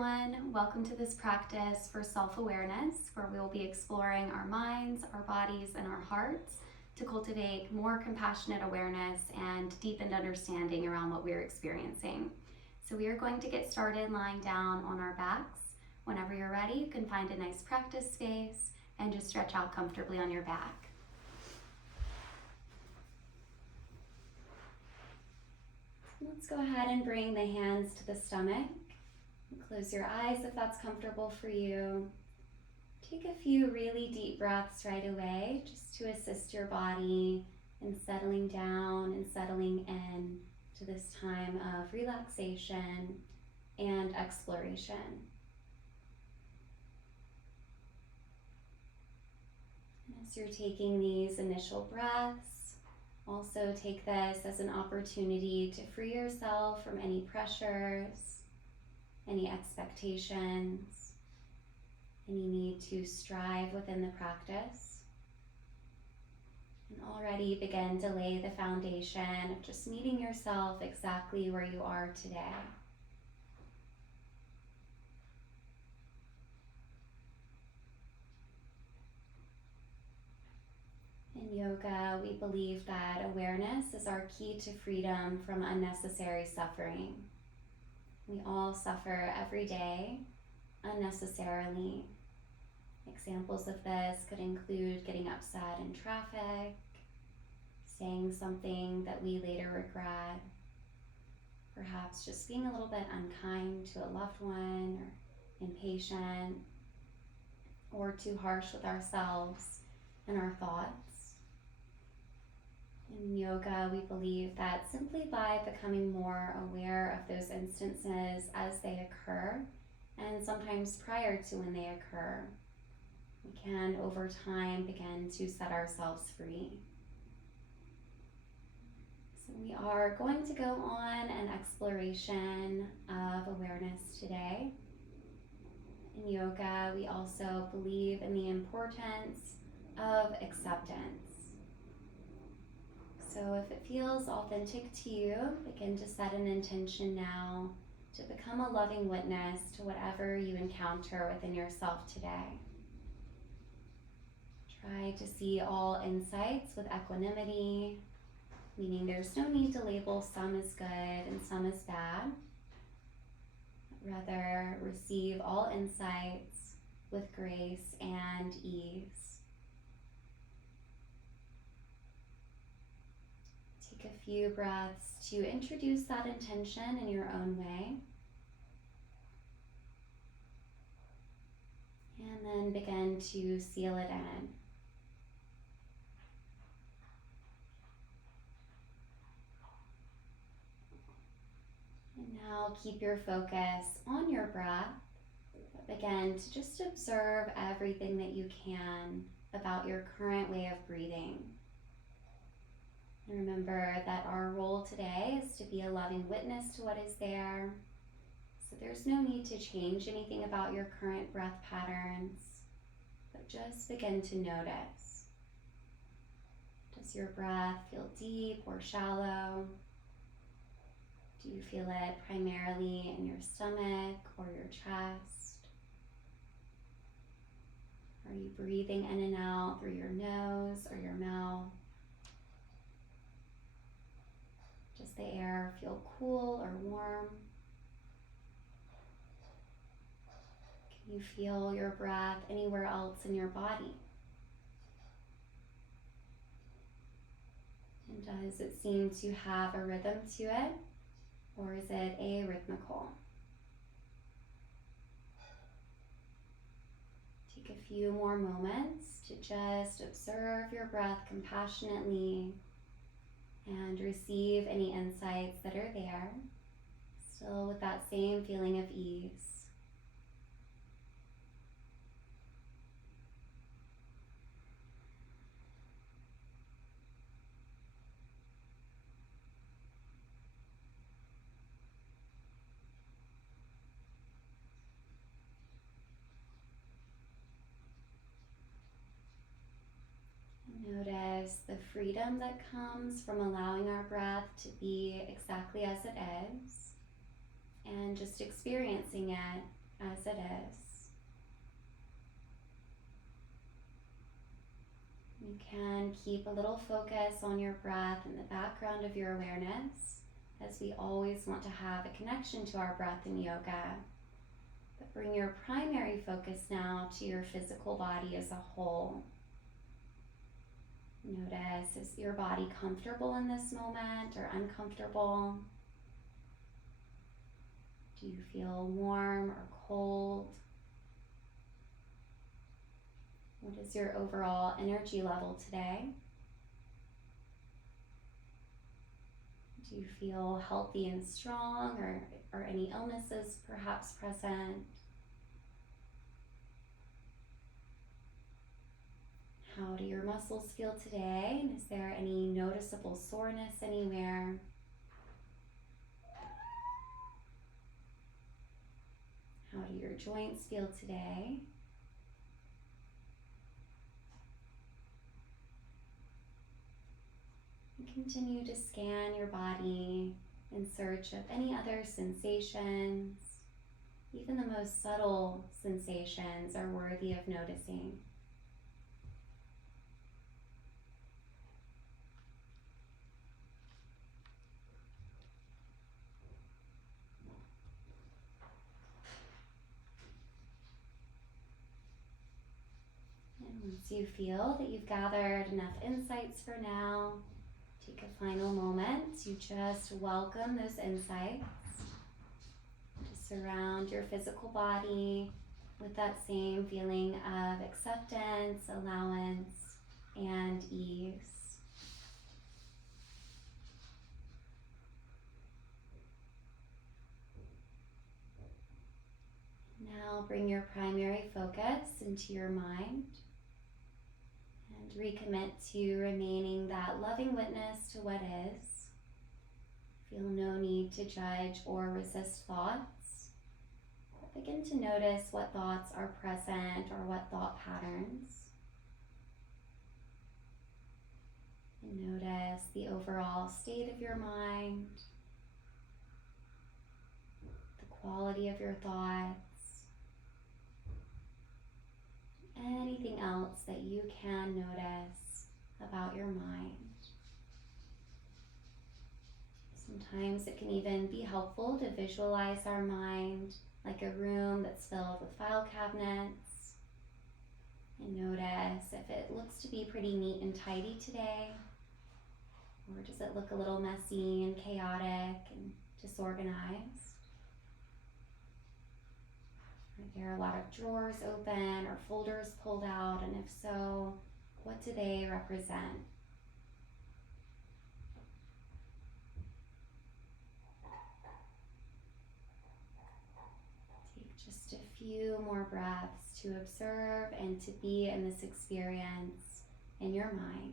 everyone. Welcome to this practice for self-awareness, where we will be exploring our minds, our bodies, and our hearts to cultivate more compassionate awareness and deepened understanding around what we're experiencing. So we are going to get started lying down on our backs. Whenever you're ready, you can find a nice practice space and just stretch out comfortably on your back. Let's go ahead and bring the hands to the stomach. Close your eyes if that's comfortable for you. Take a few really deep breaths right away just to assist your body in settling down and settling in to this time of relaxation and exploration. And as you're taking these initial breaths, also take this as an opportunity to free yourself from any pressures, any expectations, any need to strive within the practice. And already begin to lay the foundation of just meeting yourself exactly where you are today. In yoga, we believe that awareness is our key to freedom from unnecessary suffering. We all suffer every day, unnecessarily. Examples of this could include getting upset in traffic, saying something that we later regret, perhaps just being a little bit unkind to a loved one, or impatient, or too harsh with ourselves and our thoughts. In yoga, we believe that simply by becoming more aware of those instances as they occur, and sometimes prior to when they occur, we can over time begin to set ourselves free. So we are going to go on an exploration of awareness today. In yoga, we also believe in the importance of acceptance. So if it feels authentic to you, begin to set an intention now to become a loving witness to whatever you encounter within yourself today. Try to see all insights with equanimity, meaning there's no need to label some as good and some as bad. Rather, receive all insights with grace and ease. Take a few breaths to introduce that intention in your own way. And then begin to seal it in. And now keep your focus on your breath. Begin to just observe everything that you can about your current way of breathing. And remember that our role today is to be a loving witness to what is there. So there's no need to change anything about your current breath patterns, but just begin to notice. Does your breath feel deep or shallow? Do you feel it primarily in your stomach or your chest? Are you breathing in and out through your nose or your mouth? Does the air feel cool or warm? Can you feel your breath anywhere else in your body? And does it seem to have a rhythm to it, or is it arrhythmical? Take a few more moments to just observe your breath compassionately and receive any insights that are there, still with that same feeling of ease. Notice the freedom that comes from allowing our breath to be exactly as it is, and just experiencing it as it is. You can keep a little focus on your breath in the background of your awareness, as we always want to have a connection to our breath in yoga. But bring your primary focus now to your physical body as a whole. Notice, is your body comfortable in this moment or uncomfortable? Do you feel warm or cold? What is your overall energy level today? Do you feel healthy and strong, or are any illnesses perhaps present? How do your muscles feel today? And is there any noticeable soreness anywhere? How do your joints feel today? And continue to scan your body in search of any other sensations. Even the most subtle sensations are worthy of noticing. And once you feel that you've gathered enough insights for now, take a final moment to just welcome those insights. To surround your physical body with that same feeling of acceptance, allowance, and ease. Now bring your primary focus into your mind and recommit to remaining that loving witness to what is. Feel no need to judge or resist thoughts. Begin to notice what thoughts are present or what thought patterns. And notice the overall state of your mind, the quality of your thoughts, anything else that you can notice about your mind. Sometimes it can even be helpful to visualize our mind like a room that's filled with file cabinets. And notice if it looks to be pretty neat and tidy today, or does it look a little messy and chaotic and disorganized? Are there a lot of drawers open or folders pulled out? And if so, what do they represent? Take just a few more breaths to observe and to be in this experience in your mind.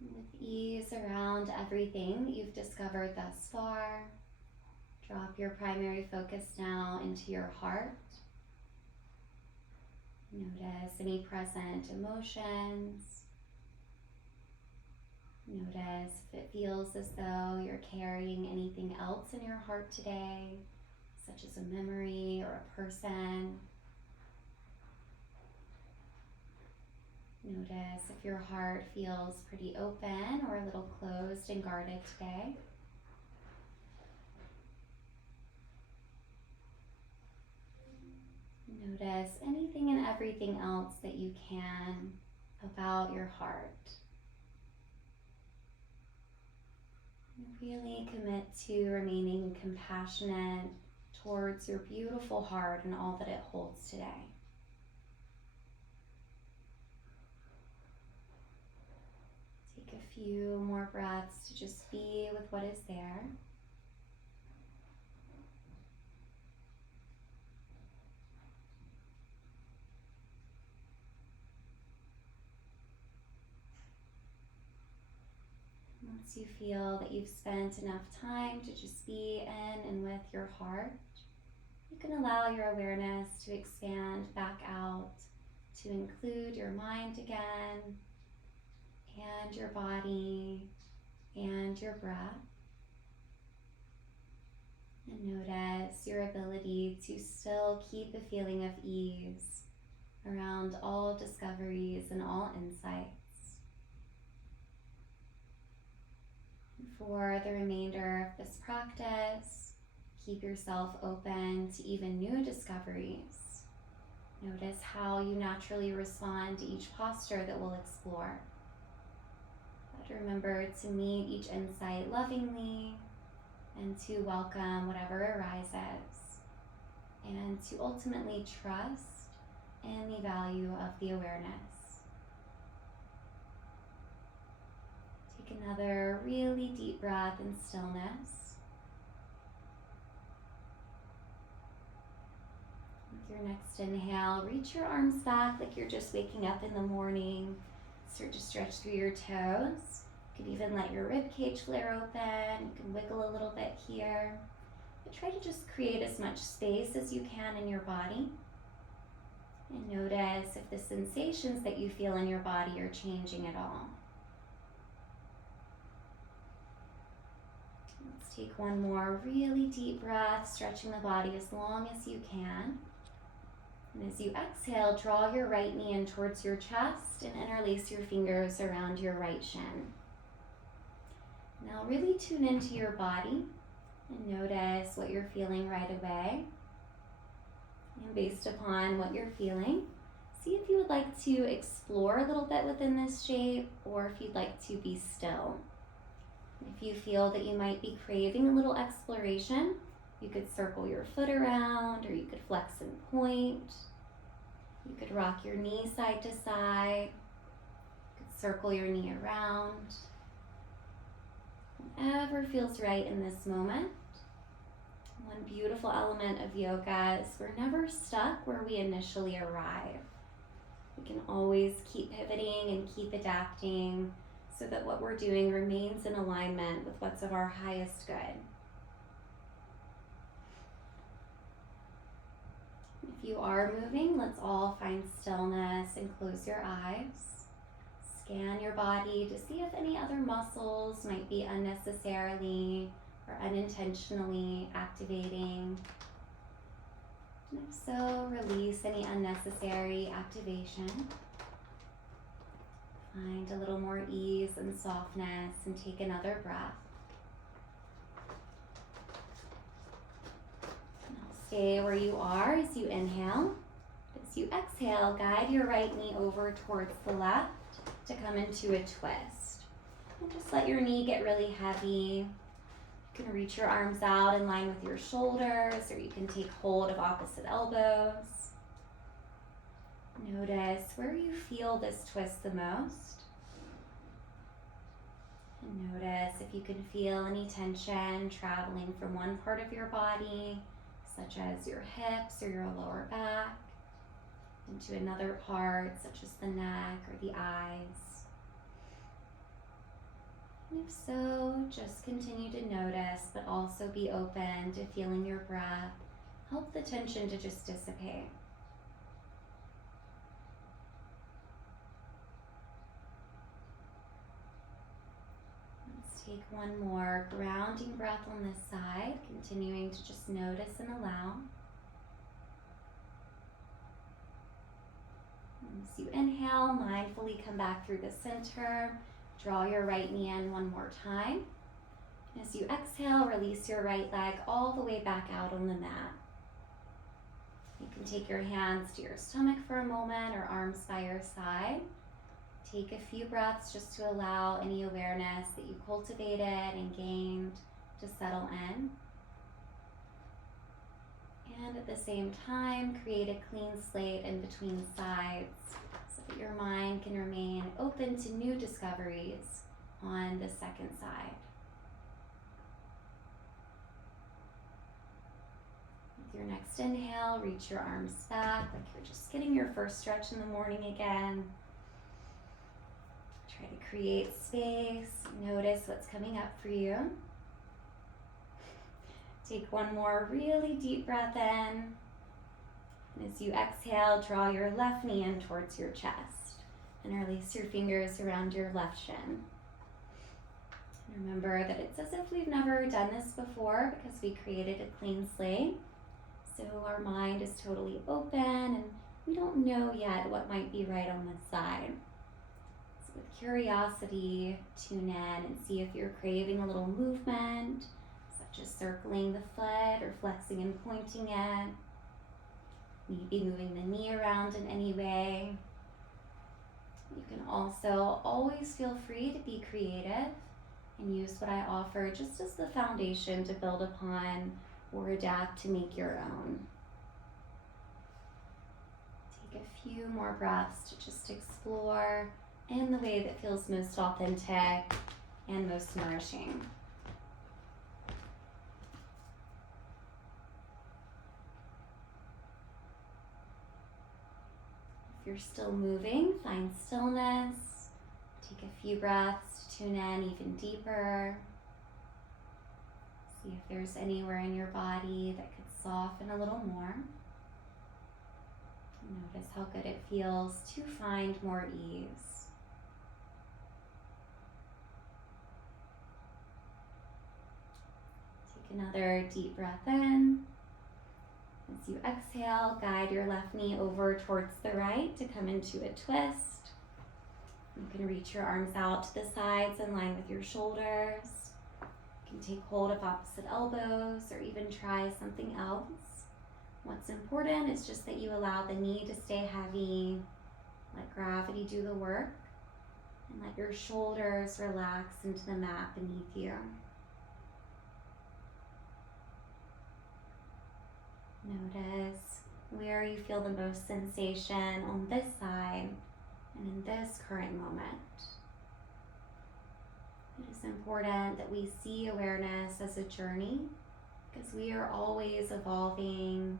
With ease around everything that you've discovered thus far, drop your primary focus now into your heart. Notice any present emotions. Notice if it feels as though you're carrying anything else in your heart today, such as a memory or a person. Notice if your heart feels pretty open or a little closed and guarded today. Notice anything and everything else that you can about your heart. Really commit to remaining compassionate towards your beautiful heart and all that it holds today. Take a few more breaths to just be with what is there. Once you feel that you've spent enough time to just be in and with your heart, You can allow your awareness to expand back out to include your mind again, and your body, and your breath. And notice your ability to still keep a feeling of ease around all discoveries and all insights. And for the remainder of this practice, keep yourself open to even new discoveries. Notice how you naturally respond to each posture that we'll explore. But remember to meet each insight lovingly and to welcome whatever arises, and to ultimately trust in the value of the awareness. Take another really deep breath in stillness. With your next inhale, reach your arms back like you're just waking up in the morning. Start to stretch through your toes. You can even let your rib cage flare open. You can wiggle a little bit here. But try to just create as much space as you can in your body. And notice if the sensations that you feel in your body are changing at all. Let's take one more really deep breath, stretching the body as long as you can. And as you exhale, draw your right knee in towards your chest and interlace your fingers around your right shin. Now really tune into your body and notice what you're feeling right away. And based upon what you're feeling, see if you would like to explore a little bit within this shape or if you'd like to be still. If you feel that you might be craving a little exploration, you could circle your foot around, or you could flex and point. You could rock your knee side to side. You could circle your knee around. Whatever feels right in this moment. One beautiful element of yoga is we're never stuck where we initially arrive. We can always keep pivoting and keep adapting so that what we're doing remains in alignment with what's of our highest good. If you are moving, let's all find stillness and close your eyes. Scan your body to see if any other muscles might be unnecessarily or unintentionally activating. And if so, release any unnecessary activation. Find a little more ease and softness and take another breath. Now stay where you are as you inhale. As you exhale, guide your right knee over towards the left to come into a twist. And just let your knee get really heavy. You can reach your arms out in line with your shoulders, or you can take hold of opposite elbows. Notice where you feel this twist the most. And notice if you can feel any tension traveling from one part of your body, such as your hips or your lower back, into another part, such as the neck or the eyes. And if so, just continue to notice, but also be open to feeling your breath. Help the tension to just dissipate. Let's take one more grounding breath on this side, continuing to just notice and allow. As you inhale, mindfully come back through the center. Draw your right knee in one more time. As you exhale, release your right leg all the way back out on the mat. You can take your hands to your stomach for a moment or arms by your side. Take a few breaths just to allow any awareness that you cultivated and gained to settle in. And at the same time, create a clean slate in between sides so that your mind can remain open to new discoveries on the second side. With your next inhale, reach your arms back like you're just getting your first stretch in the morning again. Try to create space. Notice what's coming up for you. Take one more really deep breath in. And as you exhale, draw your left knee in towards your chest and release your fingers around your left shin. Remember that it's as if we've never done this before because we created a clean slate. So our mind is totally open and we don't know yet what might be right on this side. So with curiosity, tune in and see if you're craving a little movement, such as circling the foot or flexing and pointing it. Maybe moving the knee around in any way. You can also always feel free to be creative and use what I offer just as the foundation to build upon or adapt to make your own. Take a few more breaths to just explore in the way that feels most authentic and most nourishing. If you're still moving, find stillness. Take a few breaths to tune in even deeper. See if there's anywhere in your body that could soften a little more. Notice how good it feels to find more ease. Take another deep breath in. As you exhale, guide your left knee over towards the right to come into a twist. You can reach your arms out to the sides in line with your shoulders. You can take hold of opposite elbows or even try something else. What's important is just that you allow the knee to stay heavy, let gravity do the work, and let your shoulders relax into the mat beneath you. Notice where you feel the most sensation on this side and in this current moment. It is important that we see awareness as a journey because we are always evolving.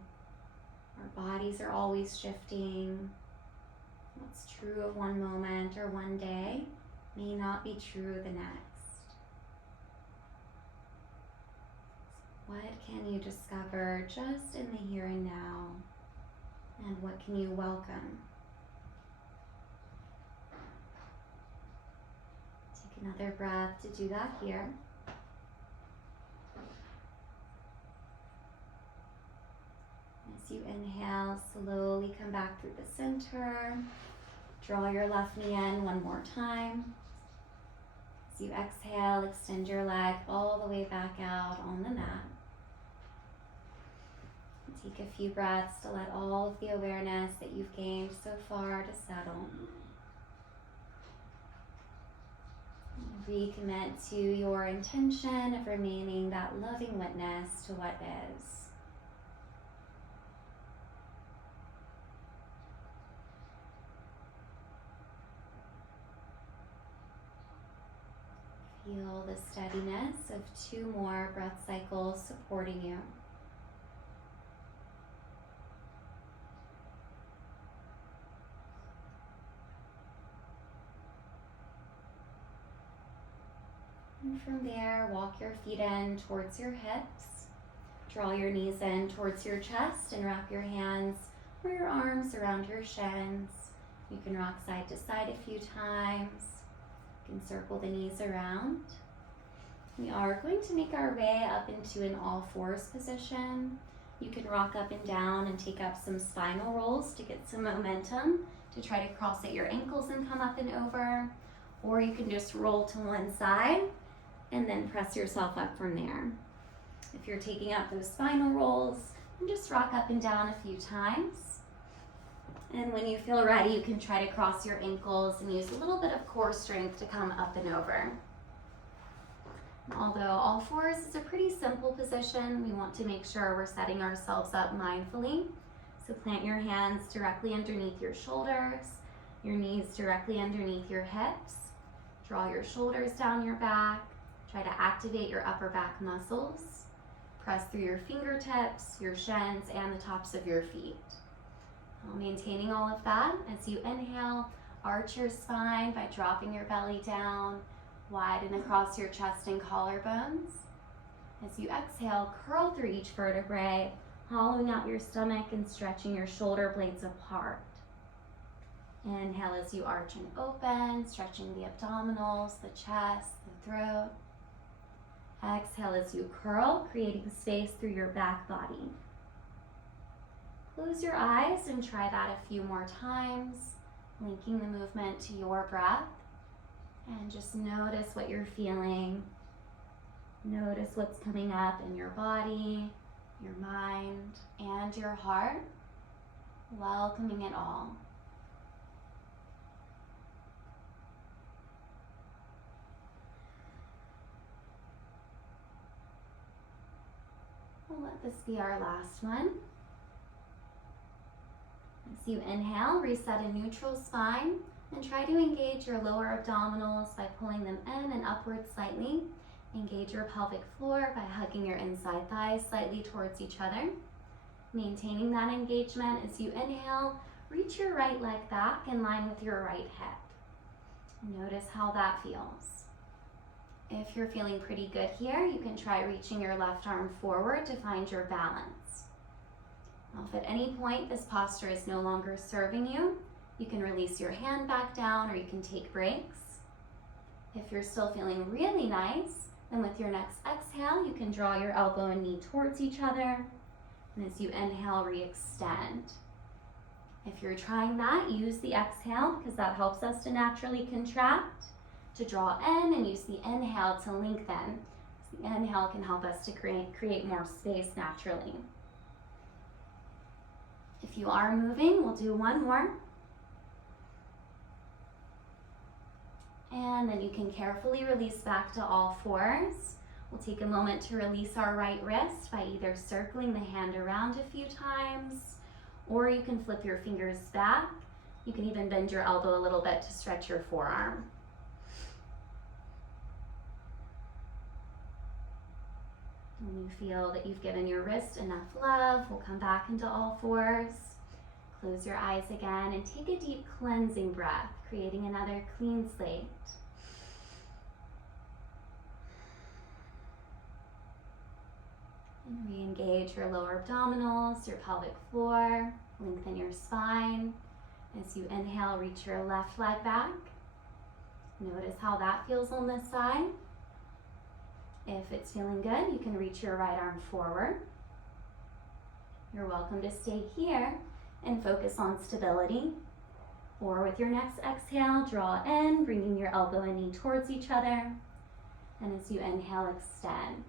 Our bodies are always shifting. What's true of one moment or one day may not be true the next. What can you discover just in the here and now? And what can you welcome? Take another breath to do that here. As you inhale, slowly come back through the center. Draw your left knee in one more time. As you exhale, extend your leg all the way back out on the mat. Take a few breaths to let all of the awareness that you've gained so far to settle. Recommit to your intention of remaining that loving witness to what is. Feel the steadiness of 2 more breath cycles supporting you. And from there, walk your feet in towards your hips. Draw your knees in towards your chest and wrap your hands or your arms around your shins. You can rock side to side a few times. You can circle the knees around. We are going to make our way up into an all fours position. You can rock up and down and take up some spinal rolls to get some momentum to try to cross at your ankles and come up and over. Or you can just roll to one side and then press yourself up from there. If you're taking up those spinal rolls, then just rock up and down a few times. And when you feel ready, you can try to cross your ankles and use a little bit of core strength to come up and over. Although all fours is a pretty simple position, we want to make sure we're setting ourselves up mindfully. So plant your hands directly underneath your shoulders, your knees directly underneath your hips. Draw your shoulders down your back. Try to activate your upper back muscles. Press through your fingertips, your shins, and the tops of your feet. While maintaining all of that, as you inhale, arch your spine by dropping your belly down, widen across your chest and collarbones. As you exhale, curl through each vertebrae, hollowing out your stomach and stretching your shoulder blades apart. Inhale as you arch and open, stretching the abdominals, the chest, the throat. Exhale as you curl, creating space through your back body. Close your eyes and try that a few more times, linking the movement to your breath. And just notice what you're feeling. Notice what's coming up in your body, your mind, and your heart, welcoming it all. We'll let this be our last one. As you inhale, reset a neutral spine and try to engage your lower abdominals by pulling them in and upward slightly. Engage your pelvic floor by hugging your inside thighs slightly towards each other. Maintaining that engagement as you inhale, reach your right leg back in line with your right hip. Notice how that feels. If you're feeling pretty good here, you can try reaching your left arm forward to find your balance. Now, if at any point this posture is no longer serving you, you can release your hand back down or you can take breaks. If you're still feeling really nice, then with your next exhale, you can draw your elbow and knee towards each other. And as you inhale, re-extend. If you're trying that, use the exhale because that helps us to naturally contract, to draw in, and use the inhale to lengthen. The inhale can help us to create more space naturally. If you are moving, we'll do one more. And then you can carefully release back to all fours. We'll take a moment to release our right wrist by either circling the hand around a few times, or you can flip your fingers back. You can even bend your elbow a little bit to stretch your forearm. When you feel that you've given your wrist enough love, we'll come back into all fours. Close your eyes again and take a deep cleansing breath, creating another clean slate. And re-engage your lower abdominals, your pelvic floor, lengthen your spine. As you inhale, reach your left leg back. Notice how that feels on this side. If it's feeling good, you can reach your right arm forward. You're welcome to stay here and focus on stability. Or with your next exhale, draw in, bringing your elbow and knee towards each other. And as you inhale, extend.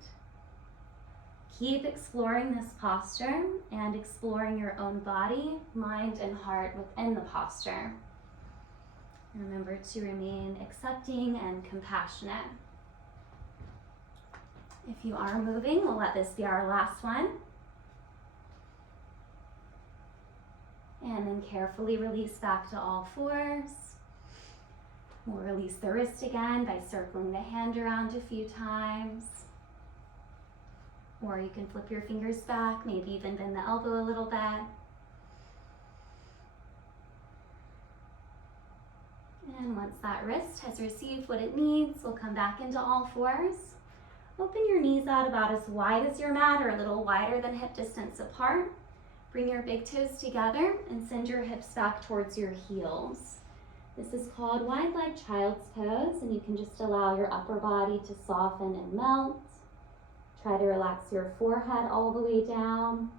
Keep exploring this posture and exploring your own body, mind, and heart within the posture. Remember to remain accepting and compassionate. If you are moving, we'll let this be our last one. And then carefully release back to all fours. We'll release the wrist again by circling the hand around a few times. Or you can flip your fingers back, maybe even bend the elbow a little bit. And once that wrist has received what it needs, we'll come back into all fours. Open your knees out about as wide as your mat or a little wider than hip distance apart. Bring your big toes together and send your hips back towards your heels. This is called wide leg child's pose, and you can just allow your upper body to soften and melt. Try to relax your forehead all the way down.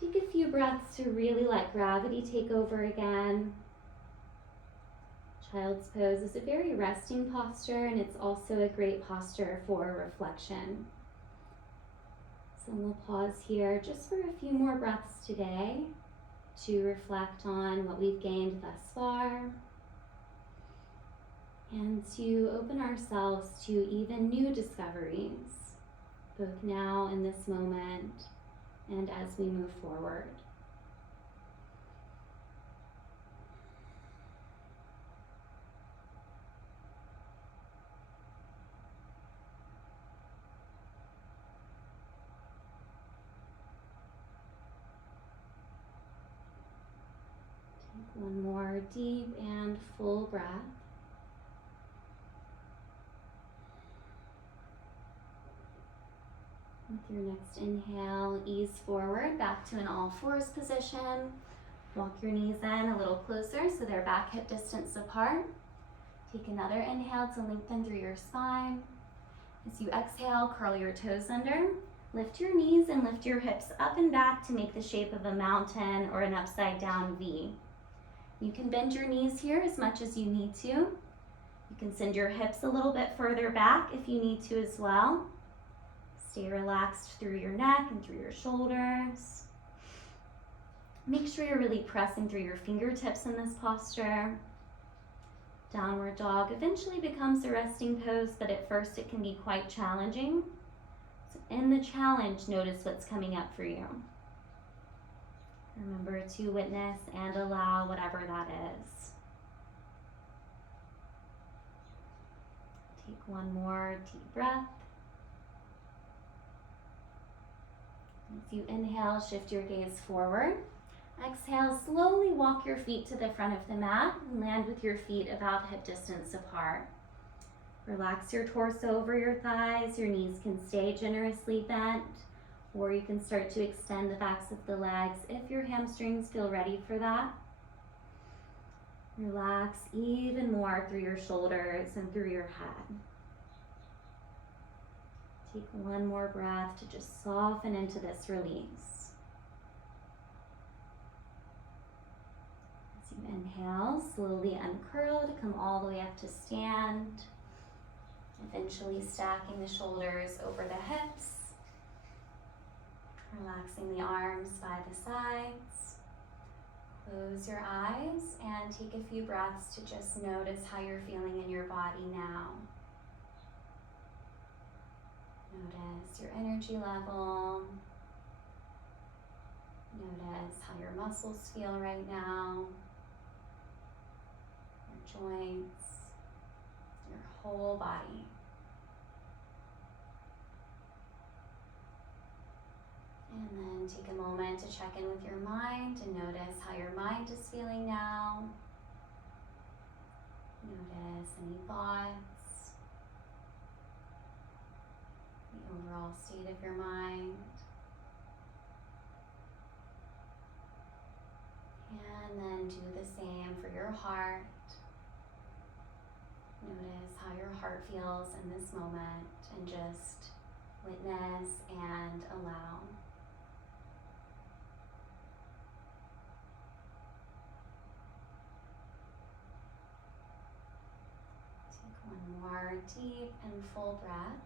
Take a few breaths to really let gravity take over again. Child's pose is a very resting posture, and it's also a great posture for reflection. So we'll pause here just for a few more breaths today to reflect on what we've gained thus far and to open ourselves to even new discoveries, both now in this moment and as we move forward. One more deep and full breath. With your next inhale, ease forward back to an all fours position. Walk your knees in a little closer so they're back hip distance apart. Take another inhale to lengthen through your spine. As you exhale, curl your toes under. Lift your knees and lift your hips up and back to make the shape of a mountain or an upside down V. You can bend your knees here as much as you need to. You can send your hips a little bit further back if you need to as well. Stay relaxed through your neck and through your shoulders. Make sure you're really pressing through your fingertips in this posture. Downward dog eventually becomes a resting pose, but at first it can be quite challenging. So in the challenge, notice what's coming up for you. Remember to witness and allow whatever that is. Take one more deep breath. As you inhale, shift your gaze forward. Exhale, slowly walk your feet to the front of the mat and land with your feet about hip distance apart. Relax your torso over your thighs. Your knees can stay generously bent, or you can start to extend the backs of the legs if your hamstrings feel ready for that. Relax even more through your shoulders and through your head. Take one more breath to just soften into this release. As you inhale, slowly uncurl to come all the way up to stand. Eventually stacking the shoulders over the hips. Relaxing the arms by the sides. Close your eyes and take a few breaths to just notice how you're feeling in your body now. Notice your energy level. Notice how your muscles feel right now. Your joints, your whole body. And then take a moment to check in with your mind and notice how your mind is feeling now. Notice any thoughts, the overall state of your mind. And then do the same for your heart. Notice how your heart feels in this moment and just witness and allow. One more deep and full breath.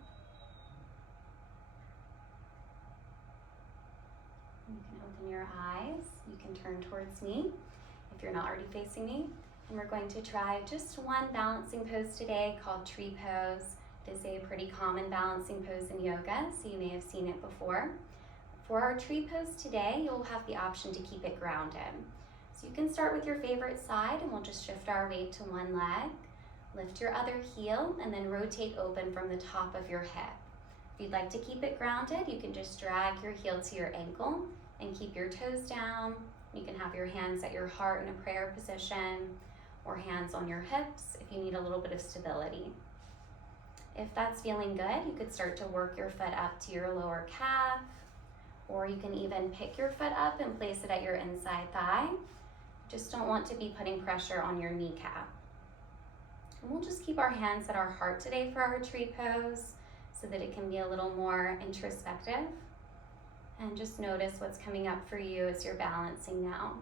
You can open your eyes. You can turn towards me if you're not already facing me. And we're going to try just one balancing pose today called tree pose. It is a pretty common balancing pose in yoga, so you may have seen it before. For our tree pose today, you'll have the option to keep it grounded. So you can start with your favorite side and we'll just shift our weight to one leg. Lift your other heel and then rotate open from the top of your hip. If you'd like to keep it grounded, you can just drag your heel to your ankle and keep your toes down. You can have your hands at your heart in a prayer position or hands on your hips if you need a little bit of stability. If that's feeling good, you could start to work your foot up to your lower calf, or you can even pick your foot up and place it at your inside thigh. Just don't want to be putting pressure on your kneecap. And we'll just keep our hands at our heart today for our tree pose so that it can be a little more introspective. And just notice what's coming up for you as you're balancing now.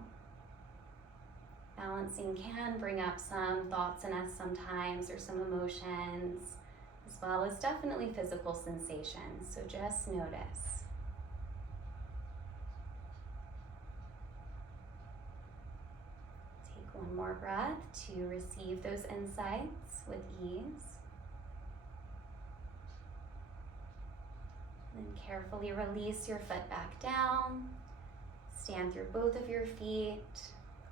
Balancing can bring up some thoughts in us sometimes, or some emotions, as well as definitely physical sensations. So just notice. One more breath to receive those insights with ease. Then carefully release your foot back down. Stand through both of your feet.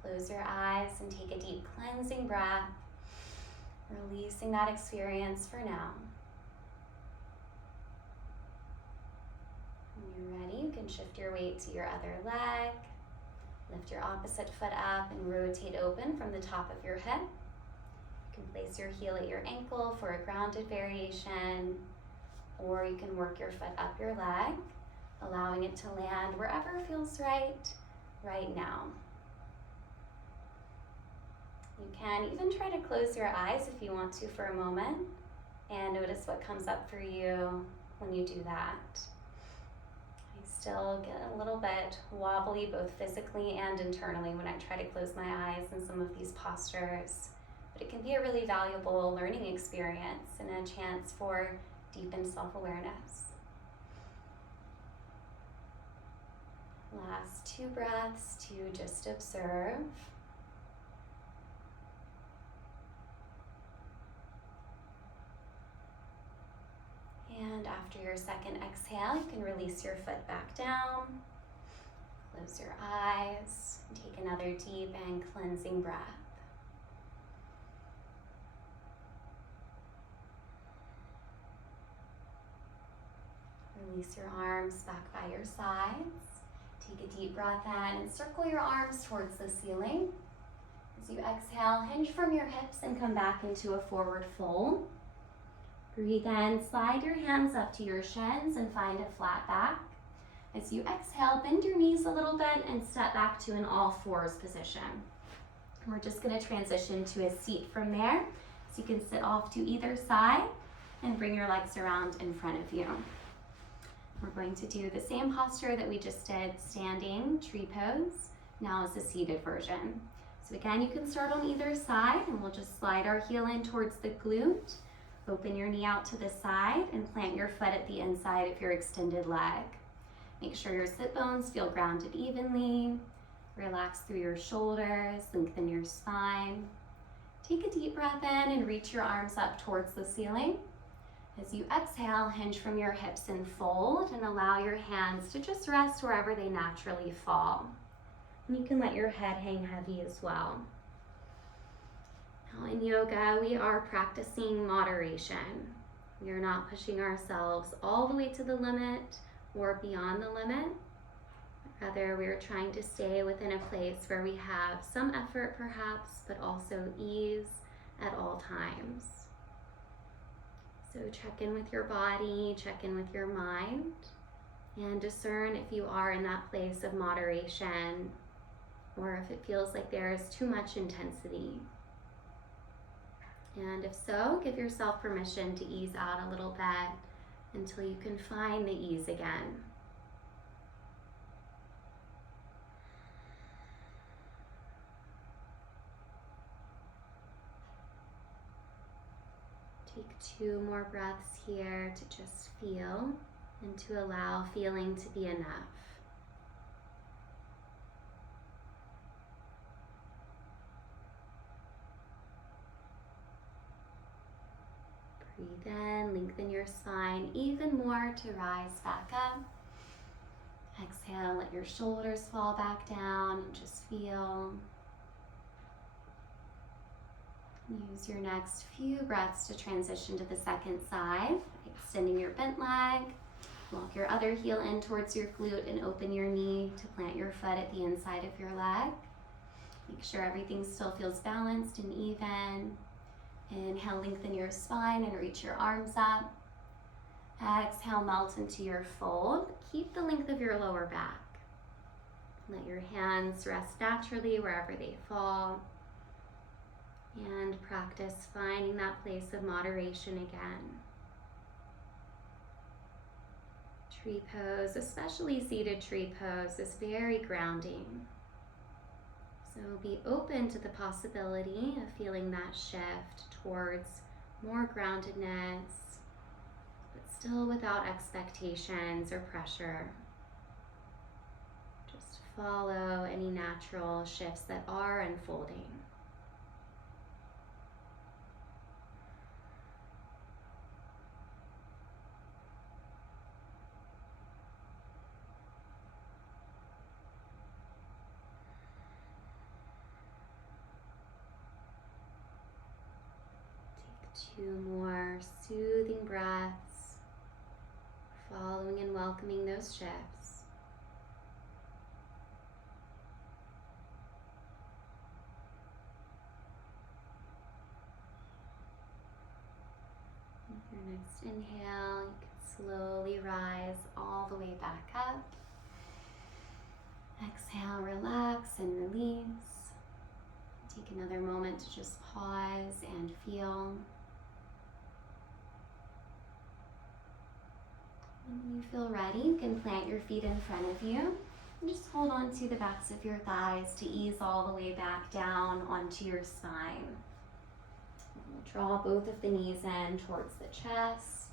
Close your eyes and take a deep cleansing breath. Releasing that experience for now. When you're ready, you can shift your weight to your other leg. Lift your opposite foot up and rotate open from the top of your hip. You can place your heel at your ankle for a grounded variation, or you can work your foot up your leg, allowing it to land wherever feels right now. You can even try to close your eyes if you want to for a moment and notice what comes up for you when you do that. I still get a little bit wobbly both physically and internally when I try to close my eyes in some of these postures, but it can be a really valuable learning experience and a chance for deepened self-awareness. Last 2 breaths to just observe. And after your second exhale, you can release your foot back down, close your eyes, and take another deep and cleansing breath. Release your arms back by your sides. Take a deep breath in and circle your arms towards the ceiling. As you exhale, hinge from your hips and come back into a forward fold. Breathe in, slide your hands up to your shins and find a flat back. As you exhale, bend your knees a little bit and step back to an all fours position. We're just going to transition to a seat from there. So you can sit off to either side and bring your legs around in front of you. We're going to do the same posture that we just did standing, tree pose, now as a seated version. So again, you can start on either side and we'll just slide our heel in towards the glute. Open your knee out to the side and plant your foot at the inside of your extended leg. Make sure your sit bones feel grounded evenly. Relax through your shoulders, lengthen your spine. Take a deep breath in and reach your arms up towards the ceiling. As you exhale, hinge from your hips and fold and allow your hands to just rest wherever they naturally fall. And you can let your head hang heavy as well. Now in yoga, we are practicing moderation. We are not pushing ourselves all the way to the limit or beyond the limit. Rather, we are trying to stay within a place where we have some effort perhaps, but also ease at all times. So check in with your body, check in with your mind, and discern if you are in that place of moderation or if it feels like there is too much intensity. And if so, give yourself permission to ease out a little bit until you can find the ease again. Take 2 more breaths here to just feel and to allow feeling to be enough. Breathe in, lengthen your spine even more to rise back up. Exhale, let your shoulders fall back down and just feel. Use your next few breaths to transition to the second side, extending your bent leg. Walk your other heel in towards your glute and open your knee to plant your foot at the inside of your leg. Make sure everything still feels balanced and even. Inhale, lengthen your spine and reach your arms up. Exhale, melt into your fold. Keep the length of your lower back. Let your hands rest naturally wherever they fall. And practice finding that place of moderation again. Tree pose, especially seated tree pose, is very grounding. So be open to the possibility of feeling that shift towards more groundedness, but still without expectations or pressure. Just follow any natural shifts that are unfolding. Take 2 more soothing breaths, following and welcoming those shifts. With your next inhale, you can Slowly rise all the way back up. Exhale, relax and release. Take another moment to just pause and feel. When you feel ready, you can plant your feet in front of you. And just hold on to the backs of your thighs to ease all the way back down onto your spine. Draw both of the knees in towards the chest.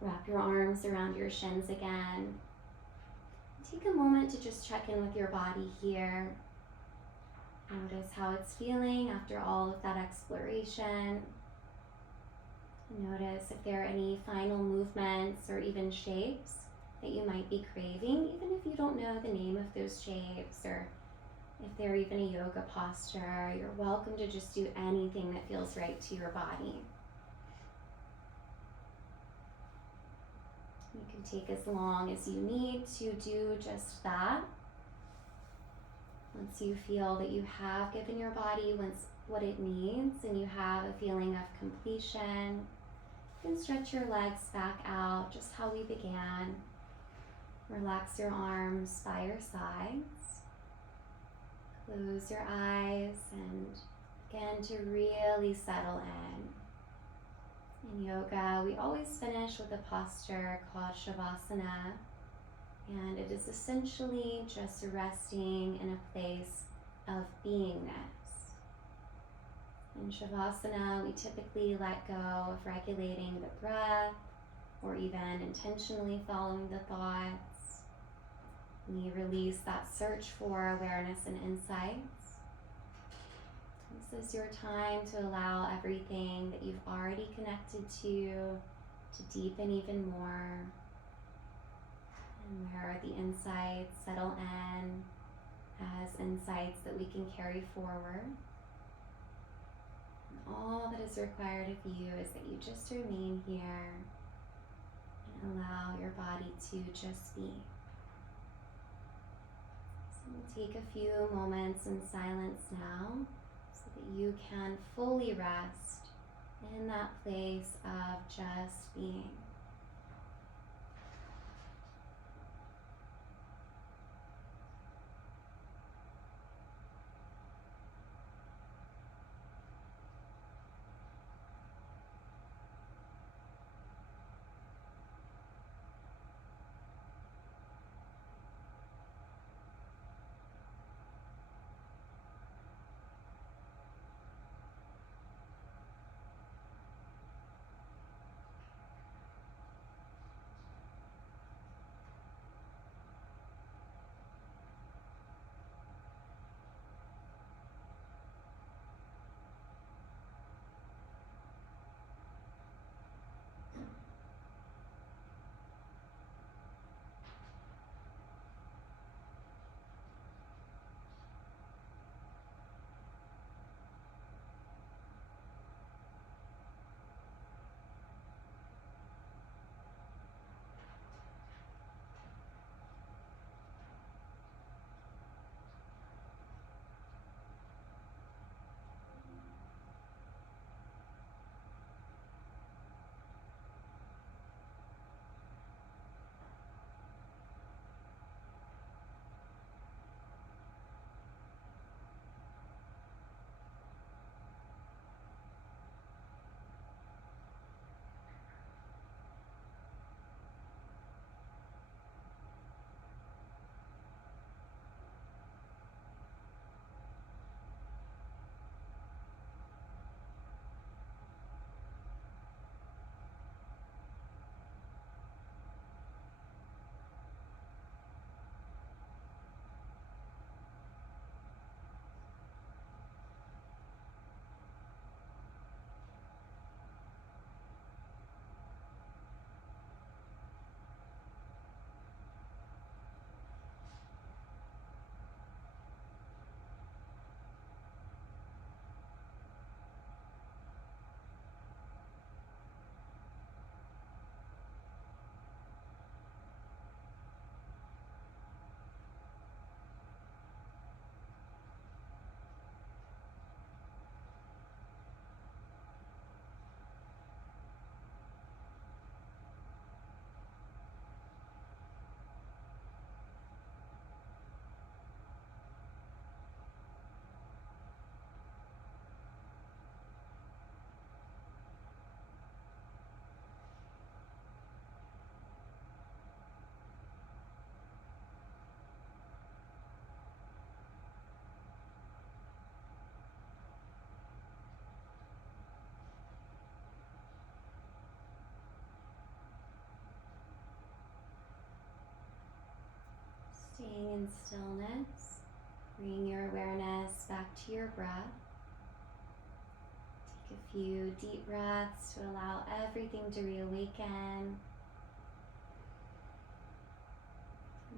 Wrap your arms around your shins again. Take a moment to just check in with your body here. Notice how it's feeling after all of that exploration. Notice if there are any final movements or even shapes that you might be craving, even if you don't know the name of those shapes, or if they're even a yoga posture. You're welcome to just do anything that feels right to your body. You can take as long as you need to do just that. Once you feel that you have given your body what it needs and you have a feeling of completion, you can stretch your legs back out just how we began. Relax your arms by your sides. Close your eyes and begin to really settle in. In yoga, we always finish with a posture called Savasana, and it is essentially just resting in a place of beingness. In Shavasana, we typically let go of regulating the breath or even intentionally following the thoughts. We release that search for awareness and insights. This is your time to allow everything that you've already connected to deepen even more. And where the insights settle in as insights that we can carry forward. And all that is required of you is that you just remain here and allow your body to just be. So we'll take a few moments in silence now so that you can fully rest in that place of just being. Sitting in stillness, bring your awareness back to your breath. Take a few deep breaths to allow everything to reawaken.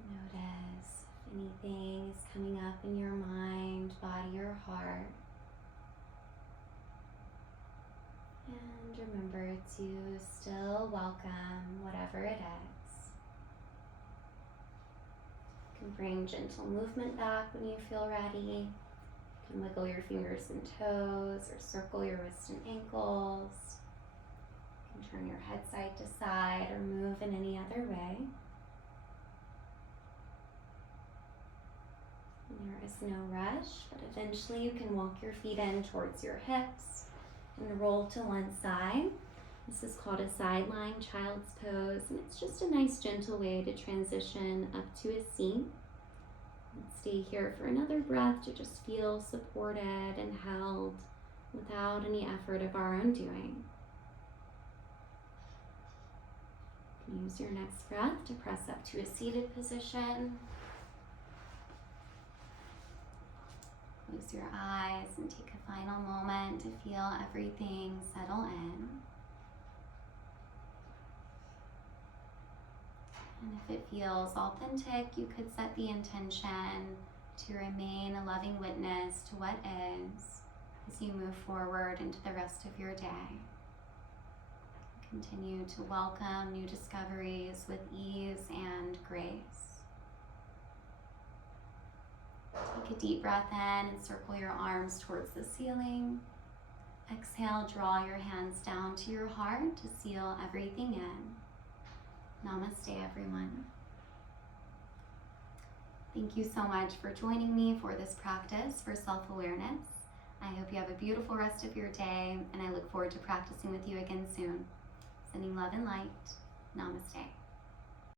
Notice if anything is coming up in your mind, body, or heart. And remember to still welcome whatever it is. You can bring gentle movement back when you feel ready. You can wiggle your fingers and toes or circle your wrists and ankles. You can turn your head side to side or move in any other way. There is no rush, but eventually you can walk your feet in towards your hips and roll to one side. This is called a sideline child's pose, and it's just a nice gentle way to transition up to a seat. And stay here for another breath to just feel supported and held without any effort of our own doing. You can use your next breath to press up to a seated position. Close your eyes and take a final moment to feel everything settle in. And if it feels authentic, you could set the intention to remain a loving witness to what is as you move forward into the rest of your day. Continue to welcome new discoveries with ease and grace. Take a deep breath in and circle your arms towards the ceiling. Exhale, draw your hands down to your heart to seal everything in. Namaste, everyone. Thank you so much for joining me for this practice for self-awareness. I hope you have a beautiful rest of your day, and I look forward to practicing with you again soon. Sending love and light. Namaste.